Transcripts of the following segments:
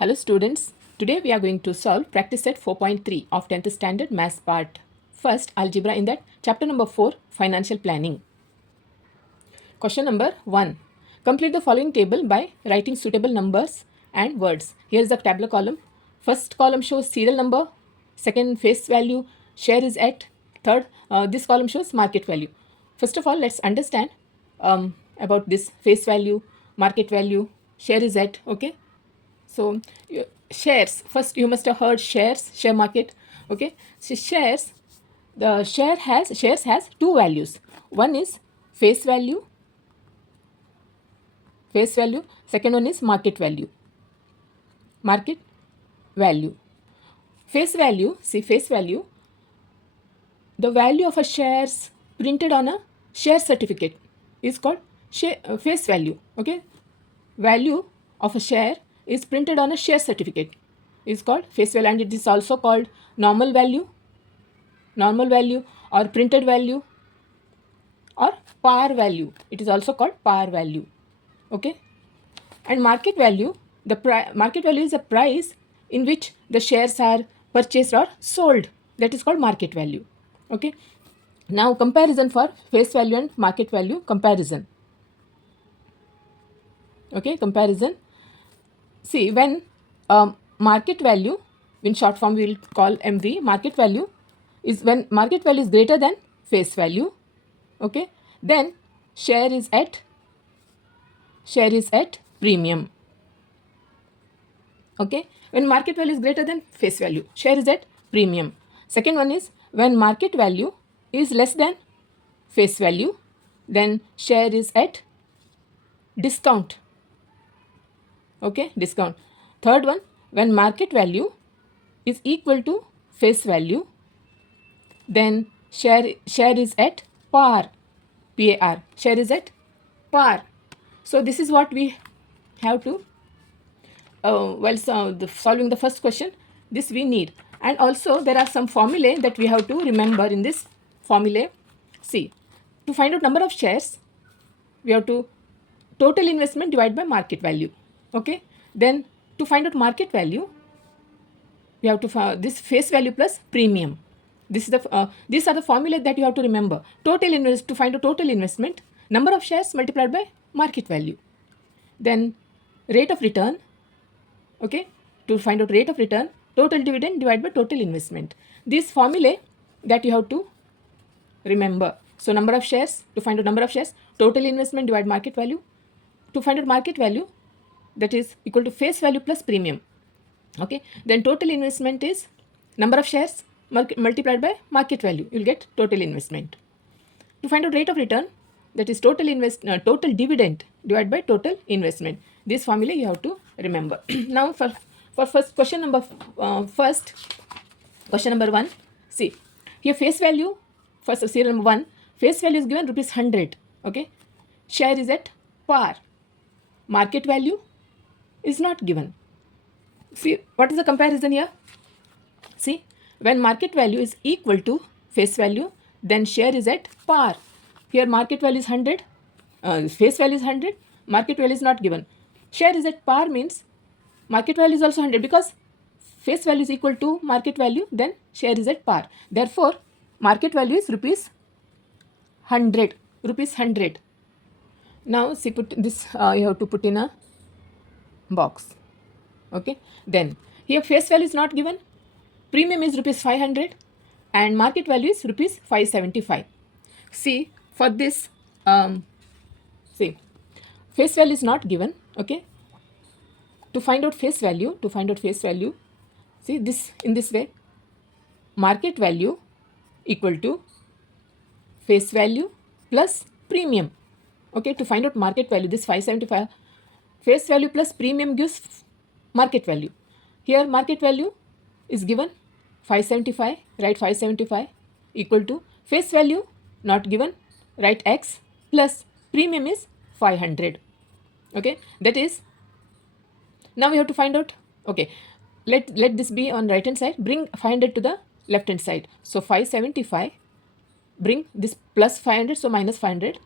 Hello students, today we are going to solve practice set 4.3 of 10th standard maths part. First algebra in that chapter number 4 financial planning. Question number 1. Complete the following table by writing suitable numbers and words. Here is the tabular column. First column shows serial number, second face value, share is at, third this column shows market value. First of all, let's understand about this face value, market value, share is at, okay. So shares, first you must have heard shares, share market, okay. So shares, the shares has two values. One is face value, second one is market value. Face value, see face value, the value of a shares printed on a share certificate is called face value, okay. Value of a share is printed on a share certificate is called face value, and it is also called normal value or printed value or par value. It is also called par value, okay. And market value, market value is a price in which the shares are purchased or sold. That is called market value, okay. Now comparison for face value and market value comparison, okay. Comparison. See, when market value, in short form we will call MV, market value is when market value is greater than face value, okay, then share is at premium, okay. When market value is greater than face value, share is at premium. Second one is when market value is less than face value, then share is at discount, okay, discount. Third one, when market value is equal to face value, then share is at par, PAR, share is at par. So this is what we have to solving the first question, this we need. And also there are some formulae that we have to remember in this formulae. See, to find out number of shares, we have to total investment divided by market value, okay. Then to find out market value, we have to find this face value plus premium. This is the these are the formula that you have to remember. To find out total investment, number of shares multiplied by market value. Then rate of return, okay. To find out rate of return, total dividend divided by total investment. These formulae that you have to remember. So number of shares, to find out number of shares, total investment divided market value. To find out market value, that is equal to face value plus premium, okay. Then total investment is number of shares multiplied by market value, you will get total investment. To find out rate of return, that is total dividend divided by total investment. This formula you have to remember. Now for first question number question number 1, see here face value, first serial number 1, face value is given rupees 100, okay. Share is at par, market value is not given. See, what is the comparison here? See, when market value is equal to face value, then share is at par. Here market value is 100, face value is 100, market value is not given. Share is at par means market value is also 100, because face value is equal to market value, then share is at par. Therefore, market value is rupees 100. Now see, put this you have to put in a box, okay. Then here face value is not given, premium is rupees 500 and market value is rupees 575. See, for this see, face value is not given, okay. To find out face value, see this in this way, market value equal to face value plus premium, okay. To find out market value, this 575, face value plus premium gives market value. Here market value is given 575, write 575 equal to face value not given, write X, plus premium is 500, okay. That is, now we have to find out, okay, let this be on right hand side, bring 500 to the left hand side. So 575, bring this plus 500, so minus 500,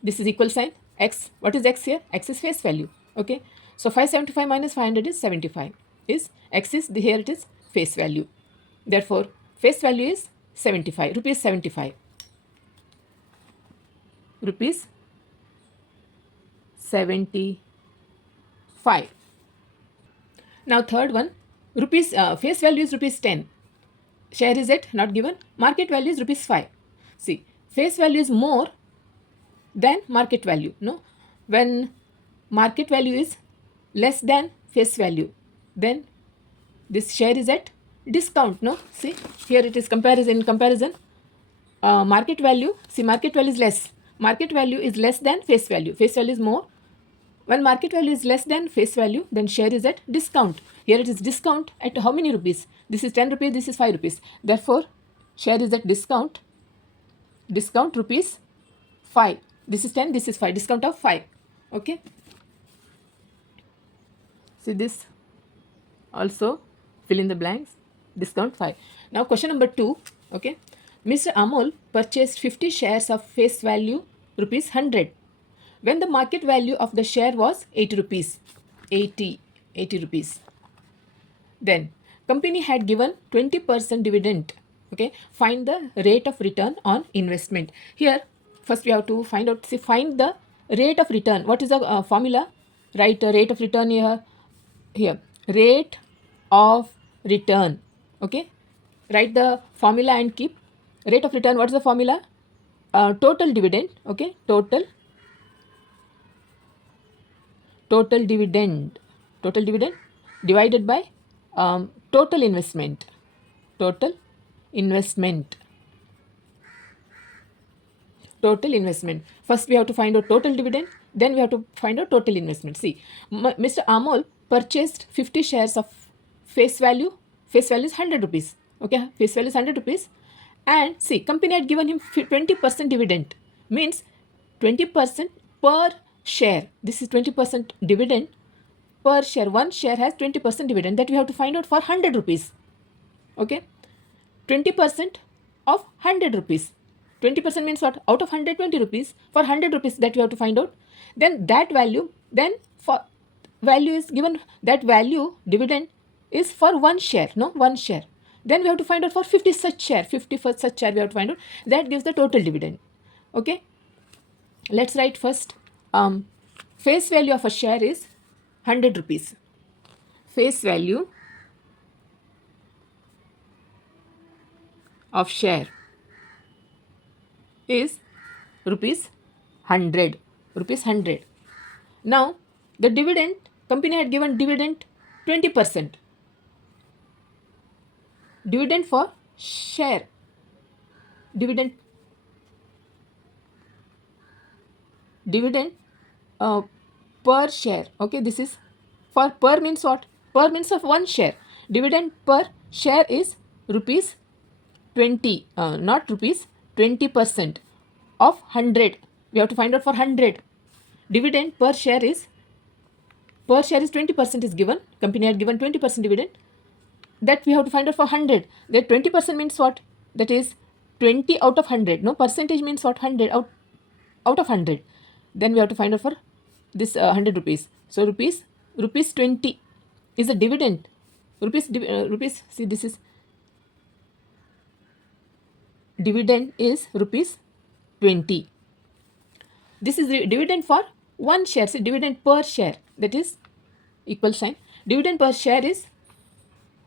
this is equal sign X. What is X here? X is face value, okay. So 575 minus 500 is 75. Is X is, here it is face value. Therefore, face value is 75, rupees 75. Rupees 75. Now third one, rupees face value is rupees 10. Share is at not given. Market value is rupees 5. See, face value is more than market value. No, when market value is less than face value, then this share is at discount. No, see here it is comparison. Market value, see market value is less. Market value is less than face value. Face value is more. When market value is less than face value, then share is at discount. Here it is discount at how many rupees? This is 10 rupees, this is 5 rupees. Therefore, share is at discount. Discount rupees 5. This is 10, this is 5. Discount of 5. Okay. See this also fill in the blanks. Discount 5. Now question number 2. Okay. Mr. Amol purchased 50 shares of face value rupees 100. When the market value of the share was 80 rupees. 80 rupees. Then company had given 20% dividend. Okay. Find the rate of return on investment. Here first we have to find out, see, find the rate of return. What is the formula? Write rate of return here. Rate of return. Okay. Write the formula and keep. Rate of return, what is the formula? Total dividend. Okay. Total dividend divided by total investment. Total investment. First we have to find out total dividend, then we have to find out total investment. See, Mr. Amol purchased 50 shares of face value. Face value is 100 rupees. Okay, face value is 100 rupees. And see, company had given him 20% dividend. Means 20% per share. This is 20% dividend per share. One share has 20% dividend. That we have to find out for 100 rupees. Okay. 20% of 100 rupees. 20% means what? Out of 120 rupees, for 100 rupees that we have to find out. Then that value, then for value is given, that value dividend is for one share. No, one share. Then we have to find out for 50 such share. 50 for such share we have to find out. That gives the total dividend. Okay. Let's write first. Face value of a share is 100 rupees. Face value of share is rupees 100. Rupees 100. Now, the dividend, company had given dividend 20%. Dividend for share. Dividend per share. Okay, this is for per means what? Per means of one share. Dividend per share is rupees 20, not rupees, 20% of 100. We have to find out for 100. Dividend per share is 20% is given. Company had given 20% dividend. That we have to find out for 100. That 20% means what? That is 20 out of 100. No, percentage means what? 100 out of 100. Then we have to find out for this 100 rupees. So rupees 20 is a dividend. Rupees. See, this is dividend is rupees 20. This is the dividend for one share. See, dividend per share, that is equal sign. Dividend per share is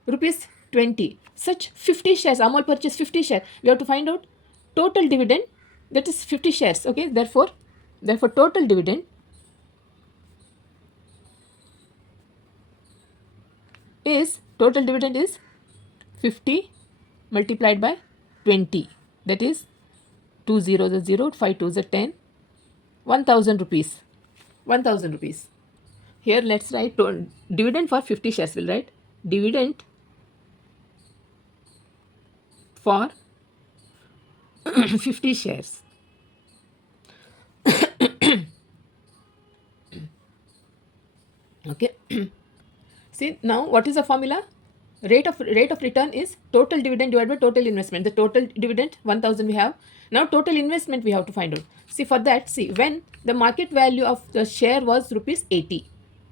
rupees 20. Such 50 shares. Amol purchased 50 shares. We have to find out total dividend, that is 50 shares. Okay. Therefore total dividend is 50 multiplied by 20. That is 2 zeros are 0, 5 2s are 10, 1000 rupees. 1000 rupees. Here let's write dividend for 50 shares. We'll write dividend for 50 shares. Okay. See, now what is the formula? Rate of return is total dividend divided by total investment. The total dividend 1000 we have. Now total investment we have to find out. See, for that, see, when the market value of the share was rupees 80.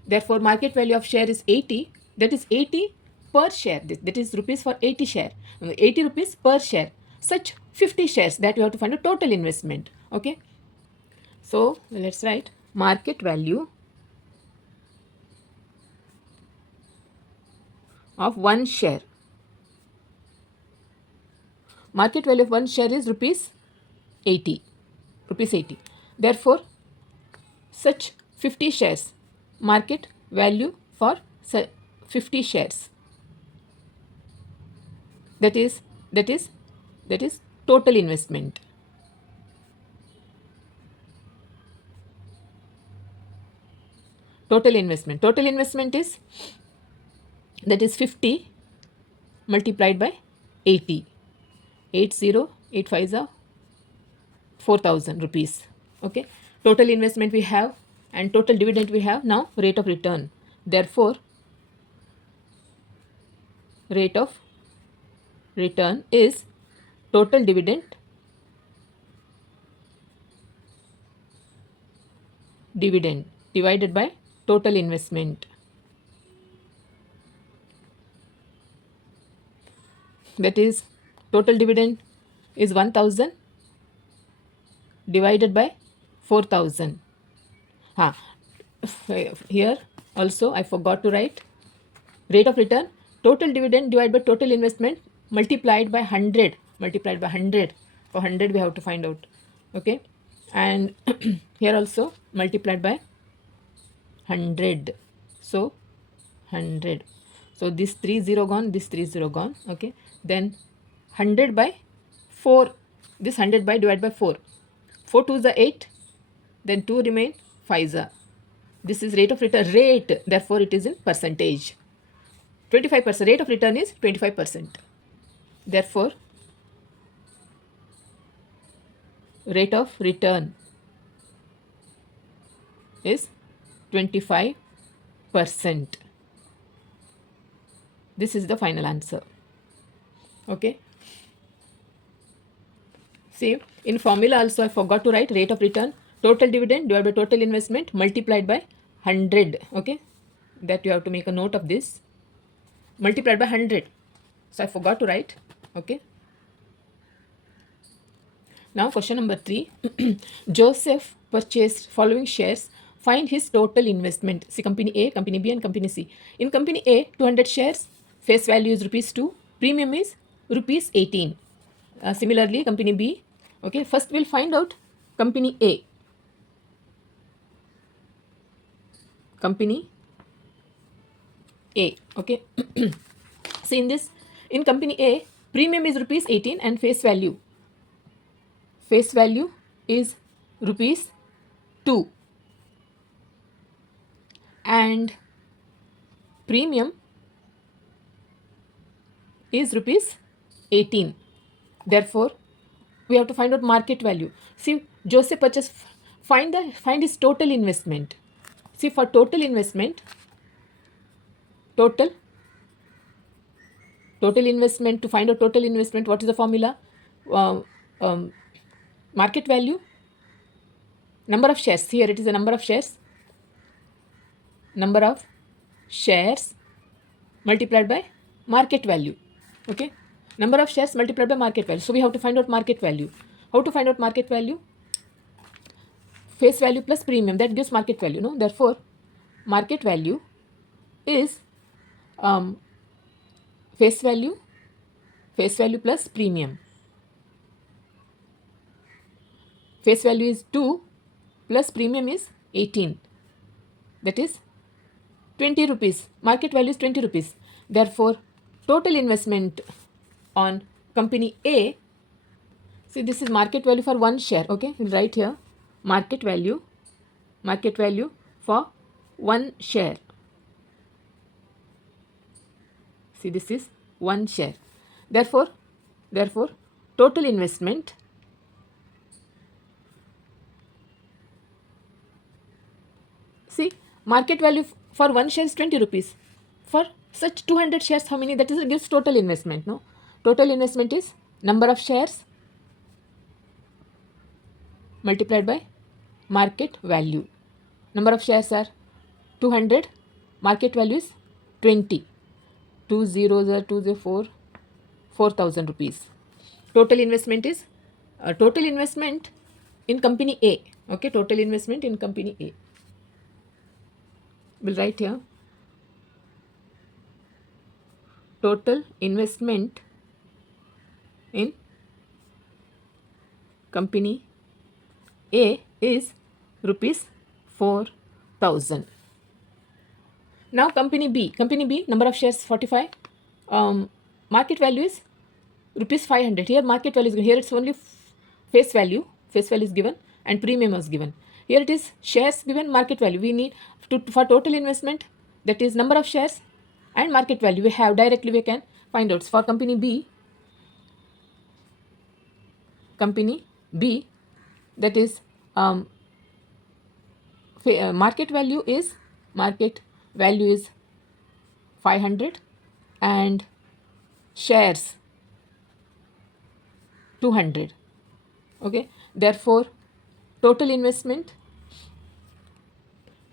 Therefore, market value of share is 80. That is 80 per share. That is rupees for 80 share. 80 rupees per share. Such 50 shares that you have to find a total investment. Okay. So let's write market value of one share. Market value of one share is rupees 80. Rupees 80. Therefore, such 50 shares. Market value for 50 shares. That is total investment. Total investment. Total investment is, that is 50 multiplied by 80. 8 5 are 4,000 rupees. Okay. Total investment we have and total dividend we have. Now rate of return. Therefore, rate of return is total dividend divided by total investment. That is, total dividend is 1,000 divided by 4,000. Here also I forgot to write rate of return, total dividend divided by total investment multiplied by 100. Multiplied by 100. For 100 we have to find out. Okay. And here also multiplied by 100. So 100. So this 30 gone, this 30 gone. Okay. Then 100 by 4. This 100 by divided by 4. 4 2 is 8. Then 2 remain, 5 is. This is rate of return. Rate. Therefore, it is in percentage. 25%. Rate of return is 25%. Therefore, rate of return is 25%. This is the final answer. Okay. See, in formula also I forgot to write rate of return, total dividend divided by total investment multiplied by 100. Okay. That you have to make a note of this. Multiplied by 100. So I forgot to write. Okay. Now question number 3. Joseph purchased following shares. Find his total investment. See, company A, company B and company C. In company A, 200 shares. Face value is rupees 2. Premium is rupees 18. Similarly, company B. Okay. First we'll find out company A. Company A. Okay. See, in company A, premium is rupees 18 and face value is rupees 2 and premium is rupees 18. Therefore, we have to find out market value. See, Joseph purchased, find his total investment. See, for total investment, total investment, to find out total investment, what is the formula? Market value, number of shares. Here it is the number of shares. Number of shares multiplied by market value. Okay. Number of shares multiplied by market value. So we have to find out market value. How to find out market value? Face value plus premium, that gives market value. No? Therefore, market value is face value plus premium. Face value is 2 plus premium is 18. That is 20 rupees. Market value is 20 rupees. Therefore, total investment on company A. See, this is market value for one share. Okay, we'll write here market value for one share. See, this is one share. Therefore, total investment see, market value for one share is 20 rupees. For such 200 shares, how many? That is, it gives total investment. No, total investment is number of shares multiplied by market value. Number of shares are 200 market value is 20. 2 zeros are 2 0 4, 4,000 rupees. Total investment is total investment in company A. Okay, total investment in company A. We'll write here total investment in company A is rupees 4,000. Now company B, number of shares 45. Market value is rupees 500. Here market value is given. Here it's only face value. Face value is given and premium is given. Here it is shares given, market value. We need for total investment, that is number of shares and market value. We have directly we can find out. For company B, that is market value is 500 and shares 200. Okay, therefore total investment,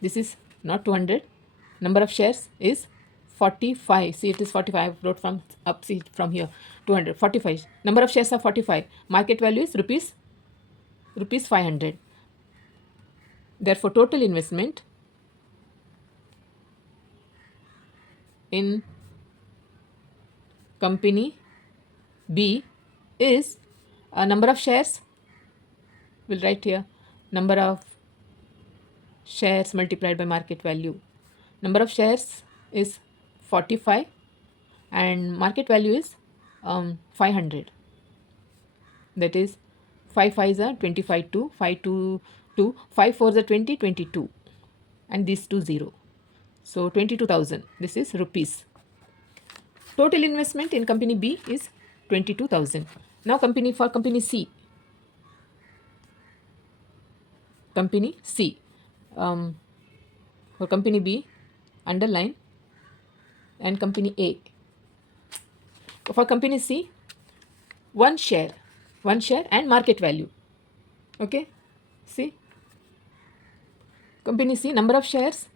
this is not 200, number of shares is 45. See, it is 45. I wrote from up, see from here 200, 45. Number of shares are 45. Market value is rupees 500. Therefore total investment in company B is number of shares. We'll write here number of shares multiplied by market value. Number of shares is 45 and market value is 500. That is 5 5s are 25, 2, 5 2 2, 5 4s are 20, 22, and these 2 0. So 22,000. This is rupees. Total investment in company B is 22,000. Now for company C. Company C. For company B, underline, and company A. For company C, one share and market value. Okay, see, company C, number of shares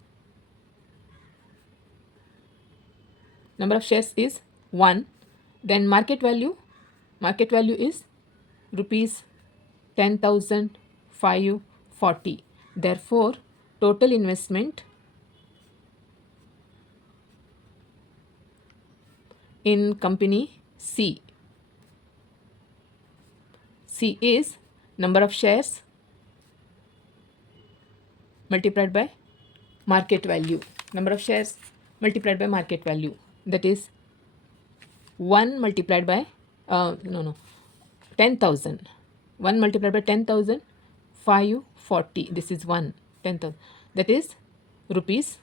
is 1. Then market value is rupees 10,540. Therefore total investment in company C is number of shares multiplied by market value. Number of shares multiplied by market value, that is 1 multiplied by 10,000. 1 multiplied by 10,000, 540. This is 1, 10,000. That is rupees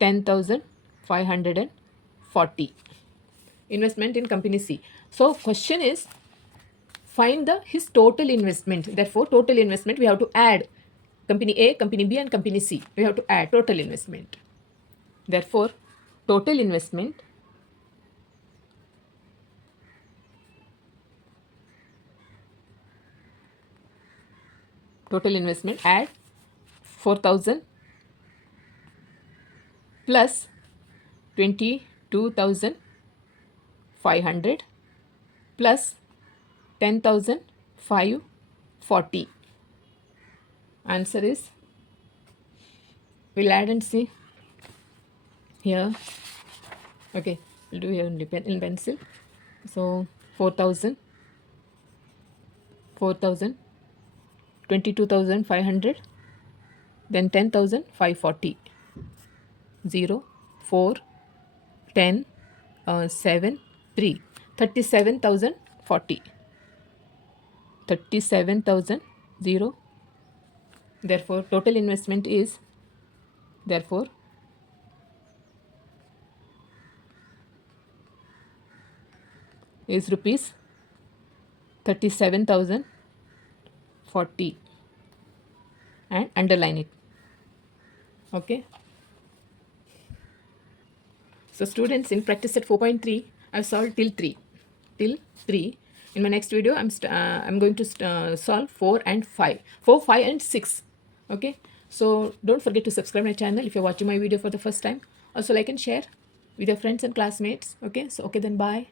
10,540. Investment in company C. So question is, find his total investment. Therefore total investment, we have to add company A, company B and company C. We have to add total investment. Therefore total investment add 4,000 plus 22,500 plus 10,540. Answer is, we'll add and see here. Okay, we'll do here in pencil. So 4,000, 22,500, then 10,540. 0, 4, 10, 7, 3, 37,040. 37,000, 0. Therefore total investment is, rupees 37,040 and underline it. Okay. So students, in practice set 4.3, I've solved till 3. In my next video, I'm going to solve 4 and 5. 4, 5 and 6. Okay. So don't forget to subscribe my channel if you're watching my video for the first time. Also like and share with your friends and classmates. Okay, so okay then bye.